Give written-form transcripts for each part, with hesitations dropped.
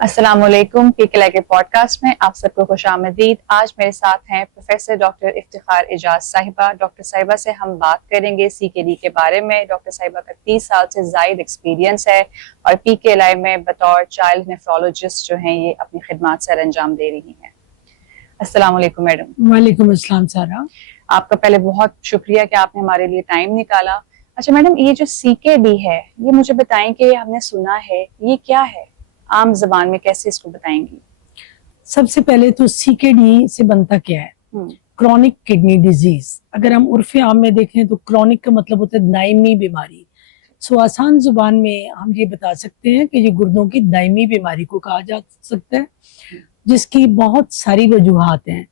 अस्सलामुअलैकुम। पीकेएलआई के पॉडकास्ट में आप सबको खुशामदीद। आज मेरे साथ हैं प्रोफेसर डॉक्टर इफ्तिखार एजाज साहिबा। डॉक्टर साहिबा से हम बात करेंगे सीकेडी के बारे में। डॉक्टर साहिबा का 30 साल से जायद एक्सपीरियंस है और पीकेएलआई में बतौर चाइल्ड नेफ्रोलॉजिस्ट जो हैं ये अपनी खिदमत सर अंजाम दे रही हैं। अस्सलामुअलैकुम मैडम। वालेकुम अस्सलाम सारा। आपका पहले बहुत शुक्रिया कि आपने हमारे लिए टाइम निकाला। अच्छा मैडम, ये जो सीकेडी है ये मुझे बताएं कि हमने सुना है ये क्या है, आम जबान में कैसे इसको बताएंगी? सबसे पहले तो सीकेडी से बनता क्या है? Chronic kidney disease. अगर हम उर्फे आम में देखें तो क्रॉनिक का मतलब होता है दायमी बीमारी। सो आसान जुबान में हम ये बता सकते हैं कि ये गुर्दों की दायमी बीमारी को कहा जा सकता है, जिसकी बहुत सारी वजूहात हैं।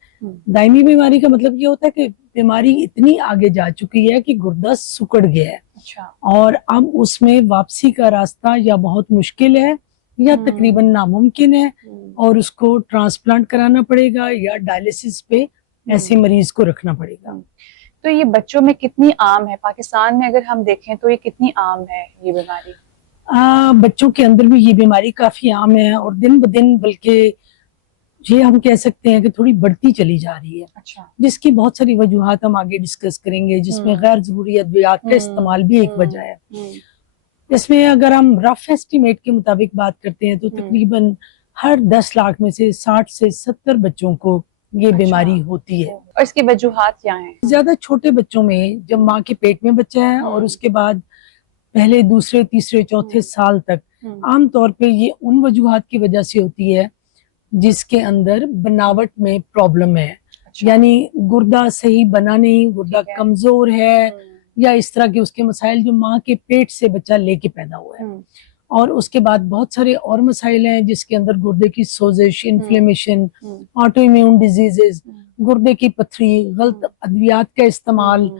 दायमी बीमारी का मतलब ये होता है कि बीमारी इतनी आगे जा चुकी है कि गुर्दा सिकुड़ गया है। अच्छा। और अब उसमें वापसी का रास्ता या बहुत मुश्किल है या तकरीबन नामुमकिन है और उसको ट्रांसप्लांट कराना पड़ेगा या डायलिसिस पे ऐसे मरीज को रखना पड़ेगा। तो ये बच्चों में कितनी आम है? पाकिस्तान में अगर हम देखें तो ये कितनी आम है ये बीमारी? बच्चों के अंदर भी ये बीमारी काफी आम है और दिन ब दिन बल्कि ये हम कह सकते हैं कि थोड़ी बढ़ती चली जा रही है। अच्छा। जिसकी बहुत सारी वजूहात हम आगे डिस्कस करेंगे, जिसमें गैर जरूरी अद्वियात का इस्तेमाल भी एक वजह है। इसमें अगर हम रफ एस्टिमेट के मुताबिक बात करते हैं तो तकरीबन हर 10 लाख में से 60 से 70 बच्चों को ये बीमारी होती है। और इसकी वजूहात क्या हैं? ज्यादा छोटे बच्चों में जब माँ के पेट में बच्चा है और उसके बाद पहले दूसरे तीसरे चौथे साल तक आमतौर पे ये उन वजूहात की वजह से होती है जिसके अंदर बनावट में प्रॉब्लम है। अच्छा। यानी गुर्दा सही बना नहीं, गुर्दा कमजोर है या इस तरह के उसके मसाइल जो माँ के पेट से बच्चा लेके पैदा हुआ है। और उसके बाद बहुत सारे और मसाइल हैं जिसके अंदर गुर्दे की सोजिश, इन्फ्लेमेशन, ऑटो इम्यून डिजीजेस, गुर्दे की पथरी, गलत अद्वियात का इस्तेमाल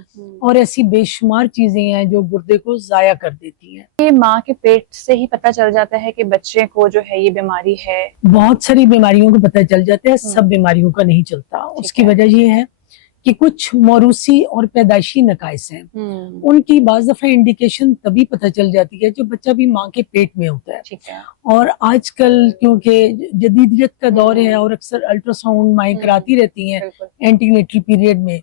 और ऐसी बेशुमार चीजें हैं जो गुर्दे को जाया कर देती हैं। ये माँ के पेट से ही पता चल जाता है कि बच्चे को जो है ये बीमारी है? बहुत सारी बीमारियों को पता चल जाता है, सब बीमारियों का नहीं चलता। उसकी वजह ये है कि कुछ मौरूसी और पैदाइशी नकाइस हैं, उनकी बाज़ दफा इंडिकेशन तभी पता चल जाती है जब बच्चा भी माँ के पेट में होता है। ठीक है। और आजकल क्योंकि जदीदियत का दौर है और अक्सर अल्ट्रासाउंड माएँ कराती रहती हैं एंटीनेटल पीरियड में,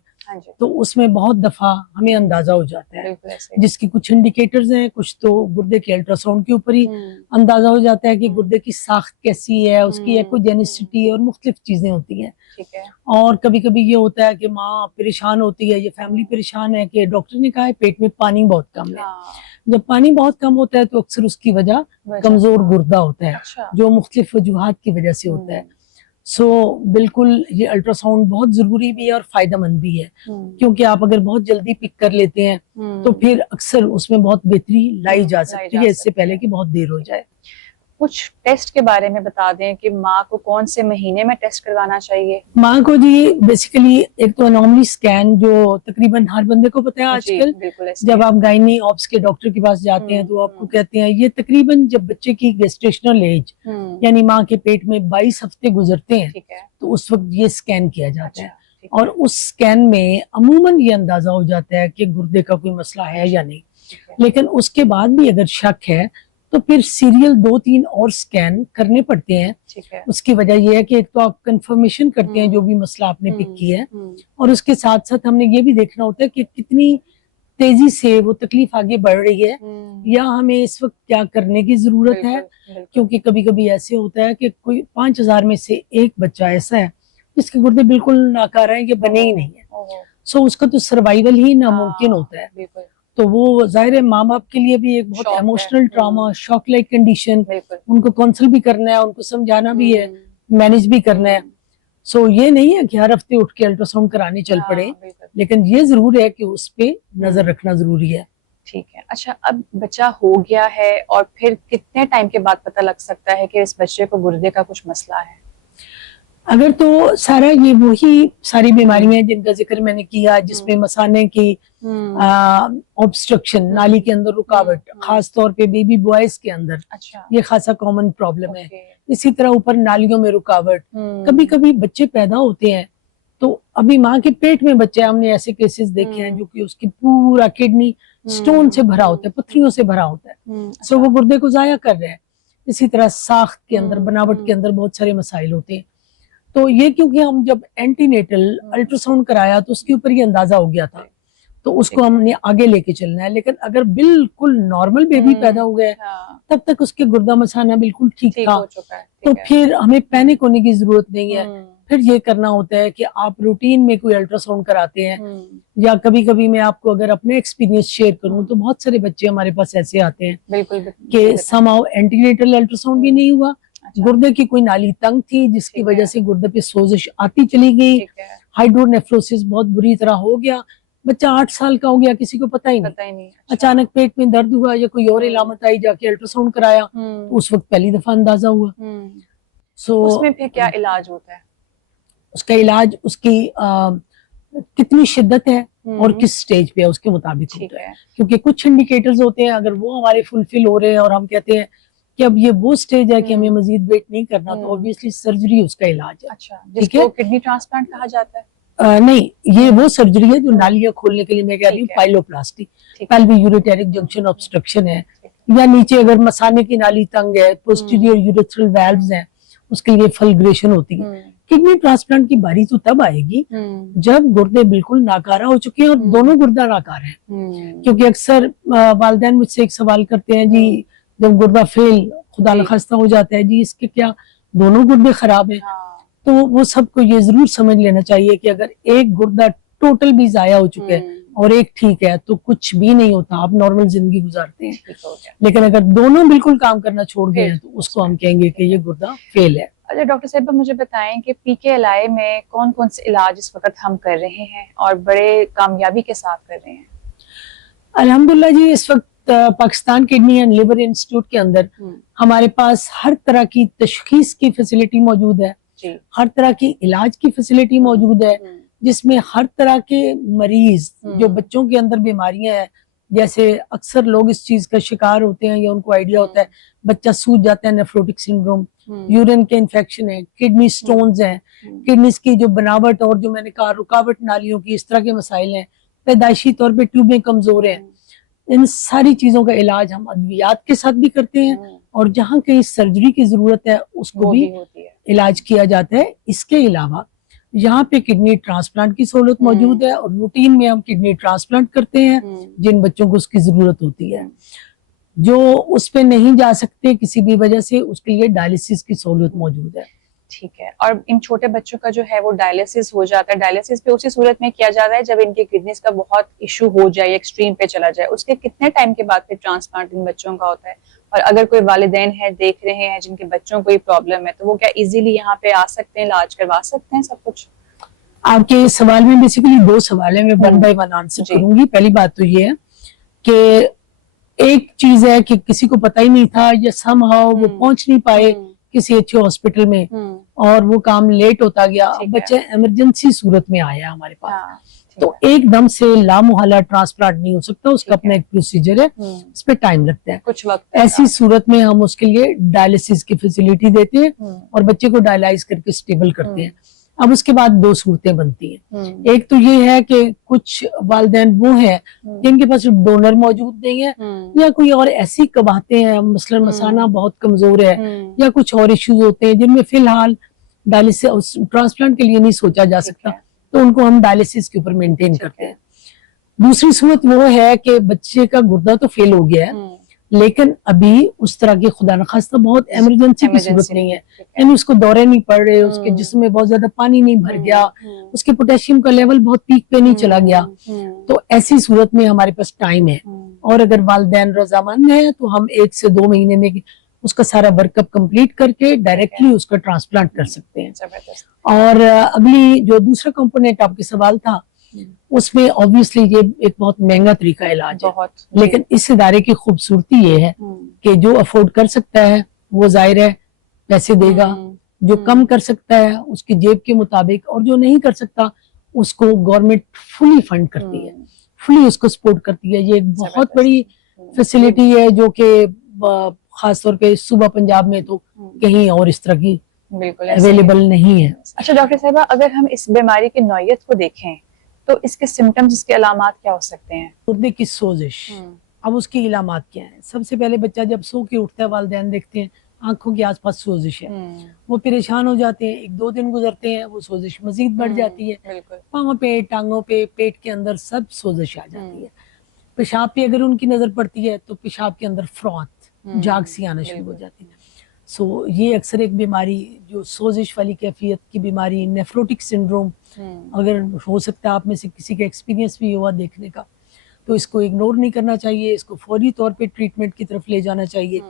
तो उसमें बहुत दफा हमें अंदाजा हो जाता है। जिसकी कुछ इंडिकेटर्स हैं, कुछ तो गुर्दे के अल्ट्रासाउंड के ऊपर ही अंदाजा हो जाता है कि गुर्दे की साख्त कैसी है, उसकी एकोजेनिसिटी और मुख्तलिफ चीजें होती हैं। और कभी कभी ये होता है कि माँ परेशान होती है, ये फैमिली परेशान है कि डॉक्टर ने कहा है पेट में पानी बहुत कम है। जब पानी बहुत कम होता है तो अक्सर उसकी वजह कमजोर गुर्दा होता है। अच्छा। जो मुख्तलिफ वजूहात की वजह से होता है। सो बिल्कुल ये अल्ट्रासाउंड बहुत जरूरी भी है और फायदेमंद भी है, क्योंकि आप अगर बहुत जल्दी पिक कर लेते हैं तो फिर अक्सर उसमें बहुत बेहतरी लाई जा सकती है, इससे पहले कि बहुत देर हो जाए। कुछ टेस्ट के बारे में बता दें कि माँ को कौन से महीने में टेस्ट करवाना चाहिए? माँ को जी बेसिकली एक तो एनोमली स्कैन जो तकरीबन हर बंदे को पता है आजकल, जब आप गायनी ऑप्स के डॉक्टर के पास जाते हैं तो आपको कहते हैं ये तकरीबन जब बच्चे की गेस्टेशनल एज यानी माँ के पेट में 22 हफ्ते गुजरते हैं तो उस वक्त ये स्कैन किया जाता है। और उस स्कैन में अमूमन ये अंदाजा हो जाता है कि गुर्दे का कोई मसला है या नहीं। लेकिन उसके बाद भी अगर शक है तो फिर सीरियल 2-3 और स्कैन करने पड़ते हैं। उसकी वजह यह है कि एक तो आप कंफर्मेशन करते हैं जो भी मसला आपने पिक किया है, और उसके साथ साथ हमने ये भी देखना होता है कि कितनी तेजी से वो तकलीफ आगे बढ़ रही है या हमें इस वक्त क्या करने की जरूरत है। क्योंकि कभी कभी ऐसे होता है कि कोई 5000 में से एक बच्चा ऐसा है जिसके गुर्दे बिल्कुल नाकार है, ये बने ही नहीं है। सो उसका तो सर्वाइवल ही नामुमकिन होता है। तो वो जाहिर है माँ बाप के लिए भी एक बहुत emotional trauma, shock like condition, उनको काउंसिल भी करना है, उनको समझाना भी है, मैनेज भी करना है। सो ये नहीं है कि हर हफ्ते उठ के अल्ट्रासाउंड कराने चल पड़े, लेकिन ये जरूर है कि उस पे नजर रखना जरूरी है। ठीक है। अच्छा, अब बच्चा हो गया है और फिर कितने टाइम के बाद पता लग सकता है कि इस बच्चे को गुर्दे का कुछ मसला है? अगर तो सारा ये वही सारी बीमारियां जिनका जिक्र मैंने किया, जिसमें मसाने की ऑब्स्ट्रक्शन, नाली के अंदर रुकावट, खास तौर पे बेबी बॉयज के अंदर ये खासा कॉमन प्रॉब्लम है। इसी तरह ऊपर नालियों में रुकावट, कभी कभी बच्चे पैदा होते हैं तो अभी माँ के पेट में बच्चे, हमने ऐसे केसेस देखे हैं जो कि उसकी पूरा किडनी स्टोन से भरा होता है, पत्थरियों से भरा होता है। सो वो गुर्दे को जाया कर रहे हैं, इसी तरह साख्त के अंदर, बनावट के अंदर बहुत सारे मसाइल होते हैं। तो ये क्योंकि हम जब एंटीनेटल अल्ट्रासाउंड कराया तो उसके ऊपर ये अंदाजा हो गया था, तो उसको हमने आगे लेके चलना है। लेकिन अगर बिल्कुल नॉर्मल बेबी पैदा हो गया तब तक उसके गुर्दा मसाना बिल्कुल ठीक था, तो फिर हमें पैनिक होने की जरूरत नहीं है। फिर ये करना होता है कि आप रूटीन में कोई अल्ट्रासाउंड कराते हैं, या कभी कभी मैं आपको अगर अपने एक्सपीरियंस शेयर करूं तो बहुत सारे बच्चे हमारे पास ऐसे आते हैं कि समहाउ एंटीनेटल अल्ट्रासाउंड भी नहीं हुआ, गुर्दे की कोई नाली तंग थी जिसकी वजह से गुर्दे पे सोजिश आती चली गई, हाइड्रोनेफ्रोसिस बहुत बुरी तरह हो गया, बच्चा 8 साल का हो गया, किसी को पता ही नहीं। अचानक पेट में दर्द हुआ या कोई और इलामत आई, जाके अल्ट्रासाउंड कराया तो उस वक्त पहली दफा अंदाजा हुआ। उसमें फिर क्या इलाज होता है? उसका इलाज उसकी कितनी शिद्दत है और किस स्टेज पे है उसके मुताबिक होता है, क्योंकि कुछ इंडिकेटर्स होते हैं अगर वो हमारे फुलफिल हो रहे हैं और हम कहते हैं कि अब ये वो स्टेज है कि हमें मजीद वेट नहीं करना, तो ऑब्वियसली सर्जरी उसका इलाज है। अच्छा, जिसको किडनी ट्रांसप्लांट कहा जाता है? नहीं, ये वो सर्जरी है जो नालियां खोलने के लिए मैं कह रही हूँ, पाइलोप्लास्टी, पेल्विक यूरेटेरिक जंक्शन ऑब्स्ट्रक्शन है, या नीचे अगर मसाने की नाली तंग है, पोस्टीरियर यूरेथ्रल वाल्व्स हैं, उसके लिए फल्ग्रेशन होती है। किडनी ट्रांसप्लांट की बारी तो तब आएगी जब गुर्दे बिल्कुल नाकारा हो चुके हैं और दोनों गुर्दा नाकार हैं, क्योंकि अक्सर वालिदैन मुझसे एक सवाल करते हैं, जी जब गुर्दा फेल खुदा न खास्ता हो जाता है, जी इसके क्या दोनों गुर्दे खराब है? तो वो सबको ये जरूर समझ लेना चाहिए कि अगर एक गुर्दा टोटल भी जाया हो चुका है और एक ठीक है तो कुछ भी नहीं होता, आप नॉर्मल जिंदगी गुजारते हैं। लेकिन अगर दोनों बिल्कुल काम करना छोड़ गए हैं तो उसको हम कहेंगे कि ये गुर्दा फेल है। अच्छा डॉक्टर साहिबा, मुझे बताएं कि PKLI में कौन कौन से इलाज इस वक्त हम कर रहे हैं और बड़े कामयाबी के साथ कर रहे हैं? अल्हम्दुलिल्लाह जी, इस वक्त Pakistan kidney and liver institute के अंदर हमारे पास हर तरह की तशखीस की फैसिलिटी मौजूद है, हर तरह की इलाज की फैसिलिटी मौजूद है, जिसमें हर तरह के मरीज जो बच्चों के अंदर बीमारियां हैं, जैसे अक्सर लोग इस चीज का शिकार होते हैं या उनको आइडिया होता है, बच्चा सूज जाता है, नेफ्रोटिक सिंड्रोम, यूरिन के इन्फेक्शन है, किडनी स्टोन्स हैं, किडनीज की जो बनावट और जो मैंने कहा रुकावट नालियों की, इस तरह के मसाइल हैं, पैदाइशी तौर पे ट्यूबें कमजोर हैं, इन सारी चीजों का इलाज हम अद्वियात के साथ भी करते हैं और जहाँ कहीं सर्जरी की जरूरत है उसको भी इलाज किया जाता है। इसके अलावा यहाँ पे किडनी ट्रांसप्लांट की सहूलत मौजूद है और रूटीन में हम किडनी ट्रांसप्लांट करते हैं जिन बच्चों को उसकी जरूरत होती है। जो उस पे नहीं जा सकते किसी भी वजह से, उसके लिए डायलिसिस की सहूलत मौजूद है। ठीक है, और इन छोटे बच्चों का जो है वो डायलिसिस हो जाता है, डायलिसिस पे उसी सूरत में किया जाता है जब इनके किडनीज का बहुत इशू हो जाए, एक्सट्रीम पे चला जाए, उसके कितने टाइम के बाद फिर ट्रांसप्लांट इन बच्चों का होता है? और अगर कोई वालिदैन है देख रहे हैं जिनके बच्चों को ये प्रॉब्लम है तो वो क्या इजीली यहाँ पे आ सकते हैं, इलाज करवा सकते हैं सब कुछ? आपके सवाल में बेसिकली 2 सवाल है, मैं 1 बाय 1 आंसर करूंगी। पहली बात तो ये है कि एक चीज है कि किसी को पता ही नहीं था या समहाउ वो पहुंच नहीं पाए किसी अच्छे हॉस्पिटल में और वो काम लेट होता गया, बच्चे इमरजेंसी सूरत में आया हमारे पास, तो एकदम से लामुहला ट्रांसप्लांट नहीं हो सकता, उसका अपना एक प्रोसीजर है, उस पर टाइम लगता है, कुछ वक्त। ऐसी सूरत में हम उसके लिए डायलिसिस की फैसिलिटी देते हैं और बच्चे को डायलाइज करके स्टेबल करते हैं। अब उसके बाद 2 सूरतें बनती हैं। एक तो ये है कि कुछ वालिदैन वो हैं जिनके पास डोनर मौजूद नहीं है या कोई और ऐसी कबाहतें हैं, मसलन मसाना बहुत कमजोर है या कुछ और इश्यूज होते हैं जिनमें फिलहाल डायलिसिस ट्रांसप्लांट के लिए नहीं सोचा जा सकता, तो उनको हम डायलिसिस के ऊपर मेंटेन करते हैं। दूसरी सूरत वो है कि बच्चे का गुर्दा तो फेल हो गया है लेकिन अभी उस तरह की खुदा न खास्ता बहुत इमरजेंसी की सूरत नहीं है, यानी उसको दौरे नहीं पड़ रहे, उसके जिस्म में बहुत ज्यादा पानी नहीं भर गया, उसके पोटेशियम का लेवल बहुत पीक पे नहीं चला गया, तो ऐसी सूरत में हमारे पास टाइम है और अगर वालिदैन रजामंद है तो हम 1 से 2 महीने में उसका सारा वर्कअप कंप्लीट करके डायरेक्टली उसका ट्रांसप्लांट कर सकते हैं। और अगली जो दूसरा कंपोनेंट आपके सवाल था उसमें ऑब्वियसली ये एक बहुत महंगा तरीका इलाज है, लेकिन इस इदारे की खूबसूरती ये है कि जो अफोर्ड कर सकता है वो जाहिर है पैसे देगा, जो कम कर सकता है उसकी जेब के मुताबिक, और जो नहीं कर सकता उसको गवर्नमेंट फुली फंड करती है, फुली उसको सपोर्ट करती है। ये एक बहुत बड़ी फैसिलिटी है जो कि खासतौर पे सूबा पंजाब में तो कहीं और इस तरह की बिल्कुल अवेलेबल नहीं है। अच्छा डॉक्टर साहिबा, अगर हम इस बीमारी की नौयत को देखें तो इसके सिम्टम्स, इसके अलामात क्या हो सकते हैं? गुर्दे की सोजिश, अब उसकी इलामात क्या है? सबसे पहले बच्चा जब सो के उठता है वालिदैन देखते हैं आंखों के आसपास सोजिश है, वो परेशान हो जाते हैं, 1-2 दिन गुजरते हैं, वो सोजिश मजीद बढ़ जाती है, पाँव पे, टांगों पे, पेट के अंदर सब सोजिश आ जाती है। पेशाब पे अगर उनकी नजर पड़ती है तो पेशाब के अंदर फ्रॉथ, झाग सी आना शुरू हो जाती है। सो ये अक्सर एक बीमारी जो सोजिश वाली कैफियत की बीमारी, नेफ्रोटिक सिंड्रोम, अगर हो सकता है आप में से किसी का एक्सपीरियंस भी हुआ देखने का, तो इसको इग्नोर नहीं करना चाहिए, इसको फौरी तौर पे ट्रीटमेंट की तरफ ले जाना चाहिए।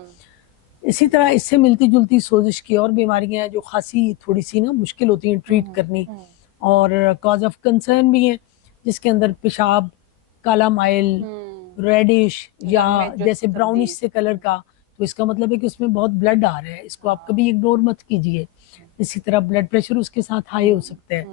इसी तरह इससे मिलती जुलती सोजिश की और बीमारियां हैं जो खासी थोड़ी सी ना मुश्किल होती हैं ट्रीट करनी और कॉज ऑफ कंसर्न भी हैं, जिसके अंदर पेशाब, काला माइल, रेडिश या जैसे ब्राउनिश से कलर का, तो इसका मतलब है कि उसमें बहुत ब्लड आ रहा है, इसको आप कभी इग्नोर मत कीजिए। इसी तरह ब्लड प्रेशर उसके साथ हाई हो सकता है।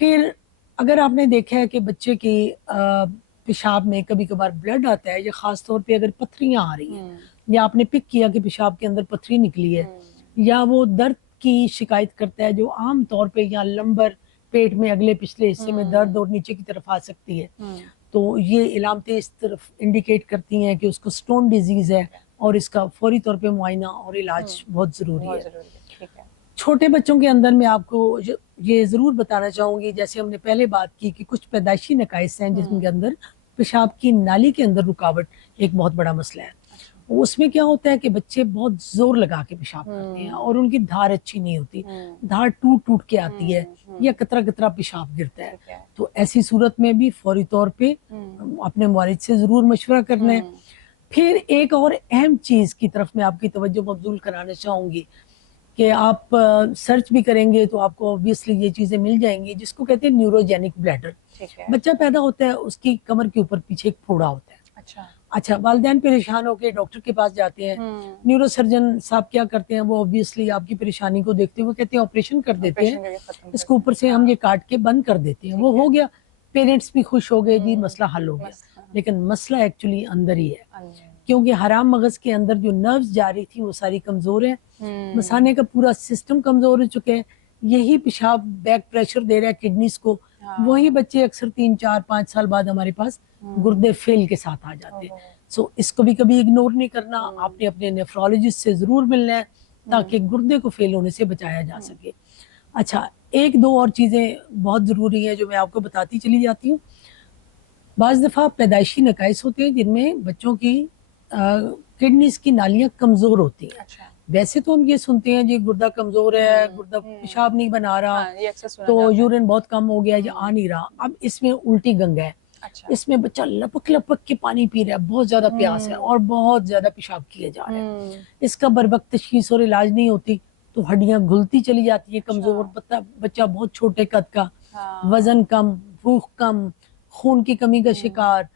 फिर अगर आपने देखा है कि बच्चे की पेशाब में कभी कभार ब्लड आता है या खास तौर पे अगर पथरियां आ रही हैं या आपने पिक किया कि पेशाब के अंदर पथरी निकली है या वो दर्द की शिकायत करता है जो आम तौर पे या लंबर पेट में अगले पिछले हिस्से में दर्द और नीचे की तरफ आ सकती है, तो ये इलामतें इस तरफ इंडिकेट करती हैं कि उसको स्टोन डिजीज है और इसका फौरी तौर पे मुआयना और इलाज बहुत जरूरी है। छोटे बच्चों के अंदर मैं आपको ये जरूर बताना चाहूंगी, जैसे हमने पहले बात की कि कुछ पैदाइशी नकाइस हैं जिसके अंदर पेशाब की नाली के अंदर रुकावट एक बहुत बड़ा मसला है। उसमें क्या होता है कि बच्चे बहुत जोर लगा के पेशाब करते हैं और उनकी धार अच्छी नहीं होती, धार टूट टूट के आती है या कतरा कतरा पेशाब गिरता है। तो ऐसी सूरत में भी फौरी तौर पे अपने वालिद से जरूर मशवरा करना है। फिर एक और अहम चीज की तरफ मैं आपकी तवज्जो मबजूल कराना चाहूंगी कि आप सर्च भी करेंगे तो आपको ऑब्वियसली ये चीजें मिल जाएंगी, जिसको कहते हैं न्यूरोजेनिक ब्लैडर। बच्चा पैदा होता है, उसकी कमर के ऊपर पीछे एक फोड़ा होता है। अच्छा, वालिदैन परेशान होकर डॉक्टर के पास जाते हैं, न्यूरोसर्जन साहब क्या करते हैं, वो ऑब्वियसली आपकी परेशानी को देखते हुए कहते हैं ऑपरेशन कर देते हैं, इसके ऊपर से हम ये काट के बंद कर देते हैं। वो हो गया, पेरेंट्स भी खुश हो गए, जी मसला हल हो गया। लेकिन मसला एक्चुअली अंदर ही है, क्योंकि हराम मगज के अंदर जो नर्व्स जा रही थी वो सारी कमजोर है, मसाने का पूरा सिस्टम कमजोर हो चुके हैं। यही पेशाब बैक प्रेशर दे रहा है किडनीज को। वही बच्चे अक्सर 3-4-5 साल बाद हमारे पास गुर्दे फेल के साथ आ जाते हैं। सो इसको भी कभी इग्नोर नहीं करना, आपने अपने नेफ्रोलॉजिस्ट से जरूर मिलना है ताकि गुर्दे को फेल होने से बचाया जा सके। अच्छा, 1-2 और चीजें बहुत जरूरी है जो मैं आपको बताती चली जाती हूँ। बाज दफा पैदाइशी नकाइस होते हैं जिनमें बच्चों की किडनीज की नालियां कमजोर होती हैं। वैसे तो हम ये सुनते हैं जी गुर्दा कमजोर है, गुर्दा पेशाब नहीं बना रहा, तो यूरिन बहुत कम हो गया या आ नहीं रहा। अब इसमें उल्टी गंगा है। इसमें बच्चा लपक लपक के पानी पी रहा है, बहुत ज्यादा प्यास है और बहुत ज्यादा पेशाब किए जा रहे हैं। इसका बरवक्त तशखीस और इलाज नहीं होती तो हड्डियां घुलती चली जाती है, कमजोर बच्चा बहुत छोटे कद का, वजन कम, भूख कम, खून की कमी का शिकार,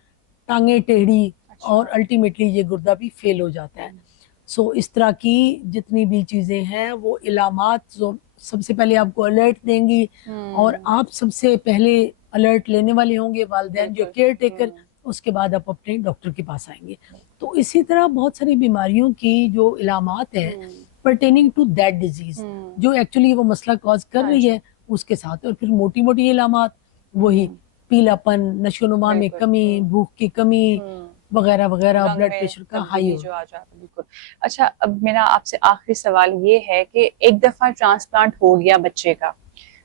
टांगे टेढ़ी और अल्टीमेटली ये गुर्दा भी फेल हो जाता है। सो इस तरह की जितनी भी चीजें हैं वो इलामात जो सबसे पहले आपको अलर्ट देंगी और आप सबसे पहले अलर्ट लेने वाले होंगे, वालिदैन जो केयर टेकर, उसके बाद आप अपने डॉक्टर के पास आएंगे। तो इसी तरह बहुत सारी बीमारियों की जो इलामात है परटेनिंग टू दैट डिजीज जो एक्चुअली वो मसला कॉज कर रही है उसके साथ, और फिर मोटी मोटी इलामात वही पीलापन, नशोनुमा में कमी, भूख की कमी वगैरह वगैरह, ब्लड प्रेशर का हाई हो जाता है। बिल्कुल। अच्छा, अब मेरा आपसे आखिरी सवाल ये है कि एक दफा ट्रांसप्लांट हो गया बच्चे का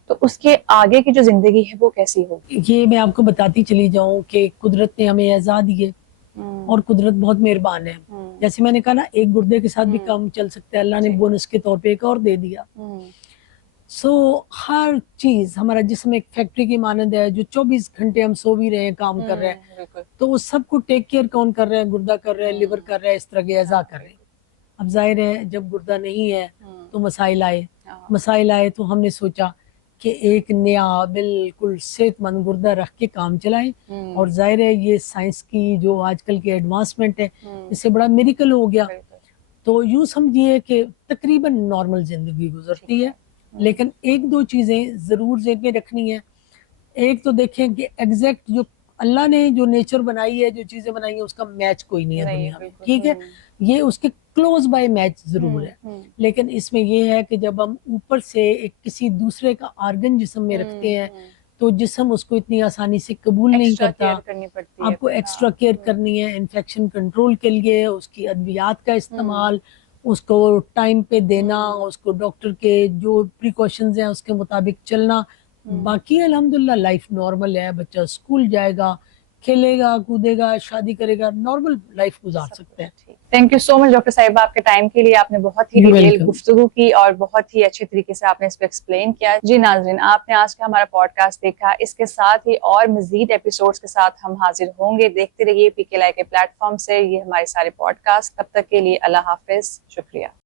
तो उसके आगे की जो जिंदगी है वो कैसी होगी? ये मैं आपको बताती चली जाऊं कि कुदरत ने हमें एजाज दिए और कुदरत बहुत मेहरबान है। जैसे मैंने कहा ना, एक गुर्दे के साथ भी काम चल सकता है, अल्लाह ने बोनस के तौर पे एक और दे दिया। सो हर चीज, हमारा जिस्म एक फैक्ट्री की मानंद है जो 24 घंटे हम सो भी रहे हैं, काम कर रहे हैं, तो उस सबको टेक केयर कौन कर रहा है? गुर्दा कर रहा है, लिवर कर रहा है, इस तरह के अज़ा कर रहे हैं। अब जाहिर है जब गुर्दा नहीं है तो मसाइल आए तो हमने सोचा कि एक नया बिल्कुल सेहतमंद गुर्दा रख के काम चलाएं, और जाहिर है ये साइंस की जो आजकल की एडवांसमेंट है इससे बड़ा मिरेकल हो गया। तो यूं समझिए कि तकरीबन नॉर्मल जिंदगी गुजरती है, लेकिन 1-2 चीजें जरूर जेब में रखनी है। एक तो देखें कि एग्जैक्ट जो अल्लाह ने जो नेचर बनाई है, जो चीजें बनाई है, उसका मैच कोई नहीं है दुनिया में, ठीक है, ये उसके क्लोज बाय मैच जरूर है। लेकिन इसमें ये है कि जब हम ऊपर से एक किसी दूसरे का आर्गन जिस्म में रखते हैं तो जिस्म उसको इतनी आसानी से कबूल नहीं करता, आपको एक्स्ट्रा केयर करनी है। इन्फेक्शन कंट्रोल के लिए उसकी अद्वियात का इस्तेमाल, उसको टाइम पे देना, उसको डॉक्टर के जो प्रिकॉशंस हैं उसके मुताबिक चलना। बाकी अल्हम्दुलिल्लाह लाइफ नॉर्मल है, बच्चा स्कूल जाएगा, खेलेगा कूदेगा, शादी करेगा, नॉर्मल लाइफ गुजार सकते हैं। Thank you so much doctor साहिबा, आपके टाइम के लिए। आपने बहुत ही डिटेल गुफ्तगू की और बहुत ही अच्छे तरीके से आपने इसको एक्सप्लेन किया। जी नाज़रीन, आपने आज का हमारा पॉडकास्ट देखा। इसके साथ ही और मजीद एपिसोड्स के साथ हम हाजिर होंगे। देखते रहिए PKLI के प्लेटफॉर्म से ये हमारे सारे पॉडकास्ट। तब तक के लिए अल्लाह हाफिज, शुक्रिया।